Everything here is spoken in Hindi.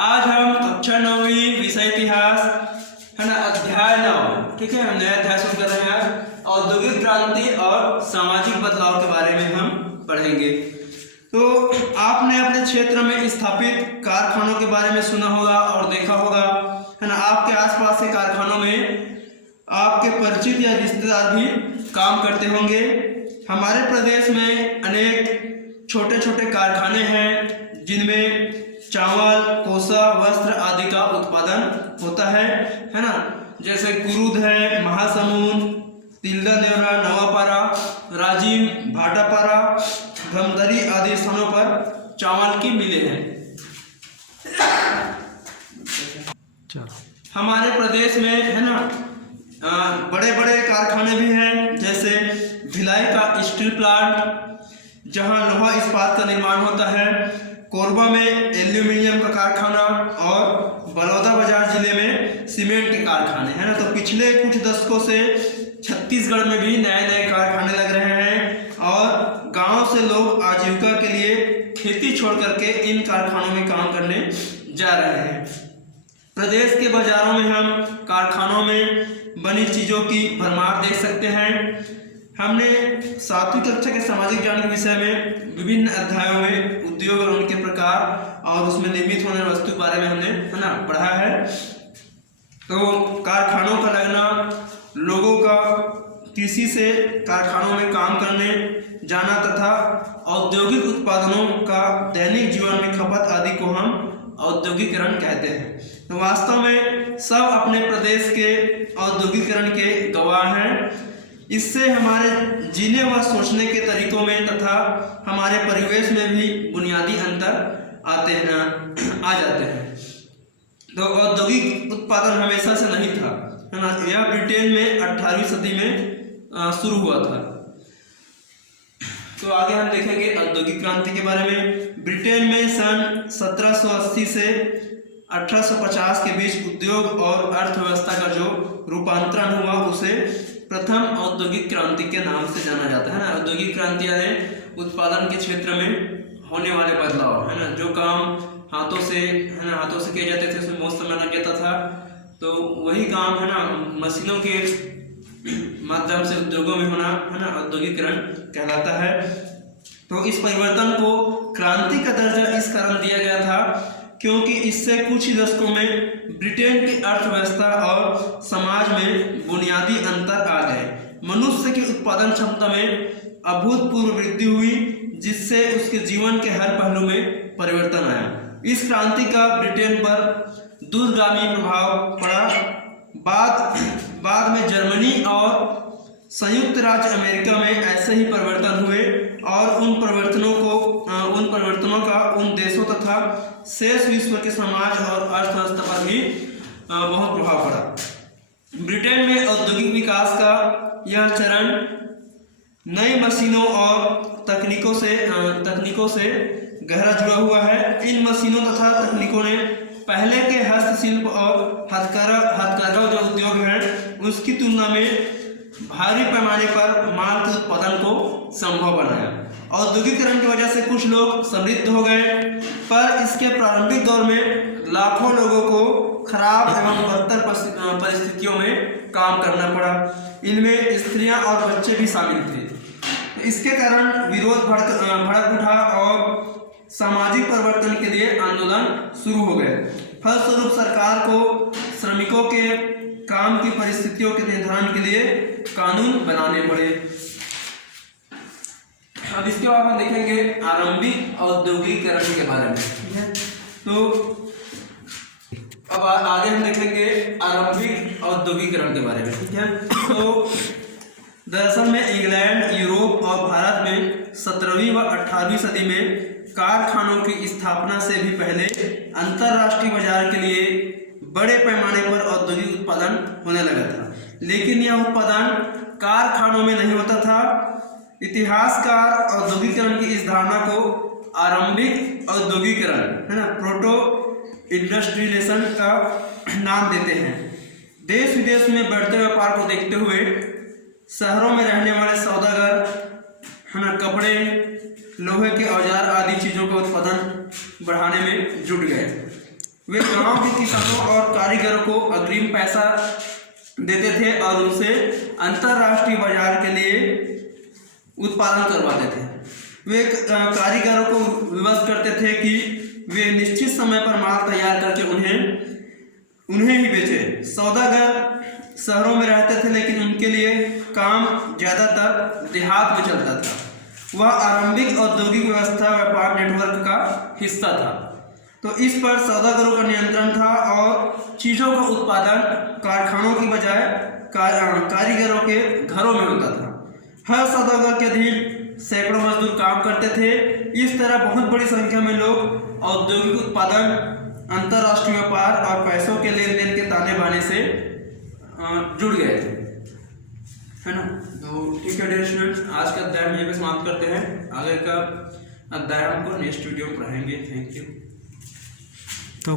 आज हम कक्षा 9वीं विषय इतिहास है ना अध्याय 9, ठीक है, हम नया अध्याय शुरू कर रहे हैं। आज औद्योगिक क्रांति और सामाजिक बदलाव के बारे में हम पढ़ेंगे। तो आपने अपने क्षेत्र में स्थापित कारखानों के बारे में सुना होगा और देखा होगा, है ना। आपके आसपास के कारखानों में आपके परिचित या रिश्तेदार भी काम करते होंगे। हमारे प्रदेश में अनेक छोटे छोटे कारखाने हैं जिनमें चावल, कोसा, वस्त्र आदि का उत्पादन होता है ना। जैसे कुरुद है, महासमुंद, तिल्दा नेवरा, नवापारा, राजिम, भाटापारा, धमदरी आदि स्थानों पर चावल की मिलें हैं। हमारे प्रदेश में है ना बड़े बड़े कारखाने भी हैं, जैसे भिलाई का स्टील प्लांट जहां लोहा इस्पात का निर्माण होता है, कोरबा में एल्यूमिनियम का कारखाना और बलौदा बाजार जिले में सीमेंट के कारखाने हैं ना। तो पिछले कुछ दशकों से छत्तीसगढ़ में भी नए नए कारखाने लग रहे हैं और गांव से लोग आजीविका के लिए खेती छोड़ करके इन कारखानों में काम करने जा रहे हैं। प्रदेश के बाजारों में हम कारखानों में बनी चीज़ों की भरमार देख सकते हैं। हमने 7वीं कक्षा के सामाजिक ज्ञान के विषय में विभिन्न अध्यायों में उद्योग और उनके प्रकार और उसमें निर्मित होने वाली वस्तु के बारे में हमने है ना पढ़ा है। तो कारखानों का लगना, लोगों का कृषि से कारखानों में काम करने जाना तथा औद्योगिक उत्पादनों का दैनिक जीवन में खपत आदि को हम औद्योगिकरण कहते हैं। तो वास्तव में सब अपने प्रदेश के औद्योगिकरण के गवाह हैं। इससे हमारे जीने व सोचने के तरीकों में तथा हमारे परिवेश में भी बुनियादी अंतर आ जाते हैं। तो औद्योगिक उत्पादन हमेशा से नहीं था, है ना। यह ब्रिटेन में 18वीं सदी में शुरू हुआ था। तो आगे हम देखेंगे औद्योगिक क्रांति के बारे में। ब्रिटेन में सन 1780 से 1850 के बीच उद्योग और अर्थव्यवस्था का जो रूपांतरण हुआ उसे प्रथम औद्योगिक क्रांति के नाम से जाना जाता है ना। औद्योगिक क्रांति यानी उत्पादन के क्षेत्र में होने वाले बदलाव, है ना। जो काम हाथों से है ना हाथों से किए जाते थे उसमें बहुत समय लग जाता था, तो वही काम है ना मशीनों के माध्यम से उद्योगों में होना है ना औद्योगिकरण कहलाता है। तो इस परिवर्तन को क्रांति का दर्जा इस कारण दिया गया था क्योंकि इससे कुछ ही दशकों में ब्रिटेन की अर्थव्यवस्था और समाज में बुनियादी अंतर आ गए। मनुष्य की उत्पादन क्षमता में अभूतपूर्व वृद्धि हुई जिससे उसके जीवन के हर पहलू में परिवर्तन आया। इस क्रांति का ब्रिटेन पर दूरगामी प्रभाव पड़ा। बाद में जर्मनी और संयुक्त राज्य अमेरिका में ऐसे ही परिवर्तन हुए और उन परिवर्तनों का उन देशों तथा शेष विश्व के समाज और अर्थव्यवस्था पर भी बहुत प्रभाव पड़ा। ब्रिटेन में औद्योगिक विकास का यह चरण नई मशीनों और तकनीकों से गहरा जुड़ा हुआ है। इन मशीनों तथा तकनीकों ने पहले के हस्तशिल्प और हथकरघा जो उद्योग हैं उसकी तुलना में भारी पैमाने पर माल के उत्पादन को संभव बनाया। औद्योगिकरण की वजह से कुछ लोग समृद्ध हो गए, पर इसके प्रारंभिक दौर में लाखों लोगों को खराब एवं बदतर परिस्थितियों में काम करना पड़ा। इनमें स्त्रियां और बच्चे भी शामिल थे। इसके कारण विरोध भड़क उठा और सामाजिक परिवर्तन के लिए आंदोलन शुरू हो गए। फलस्वरूप सरकार को श्रमिकों के काम की परिस्थितियों के निर्धारण के लिए कानून बनाने पड़े। अब इसके बाद हम देखेंगे आरंभिक औद्योगिकरण के बारे में, ठीक है। तो अब आगे हम देखेंगे आरंभिक औद्योगिकरण के बारे में, ठीक है। तो दरअसल में इंग्लैंड, यूरोप और भारत में 17वीं व 18वीं सदी में कारखानों की स्थापना से भी पहले अंतरराष्ट्रीय बाजार के लिए बड़े पैमाने पर औद्योगिक उत्पादन होने लगा था, लेकिन यह उत्पादन कारखानों में नहीं होता था। इतिहासकार औद्योगिकरण की इस धारणा को आरंभिक औद्योगिकरण, है ना, प्रोटो इंडस्ट्रियलाइजेशन का नाम देते हैं। देश विदेश में बढ़ते व्यापार को देखते हुए शहरों में रहने वाले सौदागर, है ना, कपड़े, लोहे के औजार आदि चीज़ों का उत्पादन बढ़ाने में जुट गए। वे गांव के किसानों और कारीगरों को अग्रिम पैसा देते थे और उनसे अंतर्राष्ट्रीय बाजार के लिए उत्पादन करवाते थे। वे कारीगरों को विवश करते थे कि वे निश्चित समय पर माल तैयार करके उन्हें ही बेचे। सौदागर शहरों में रहते थे, लेकिन उनके लिए काम ज़्यादातर देहात में चलता था। वह आरंभिक औद्योगिक व्यवस्था व्यापार नेटवर्क का हिस्सा था, तो इस पर सौदागरों का नियंत्रण था और चीज़ों का उत्पादन कारखानों की बजाय कारीगरों के घरों में होता था। हर सौदागर के अधीन सैकड़ों मजदूर काम करते थे। इस तरह बहुत बड़ी संख्या में लोग औद्योगिक उत्पादन, अंतर्राष्ट्रीय व्यापार और पैसों के लेन देन के ताने बाने से जुड़ गए थे, है ना। तो ठीक है डियर स्टूडेंट्स, आज का अध्याय यहीं पे समाप्त करते हैं। आगे का अध्याय हमको नेक्स्ट वीडियो में पढ़ाएंगे। Thank you. तो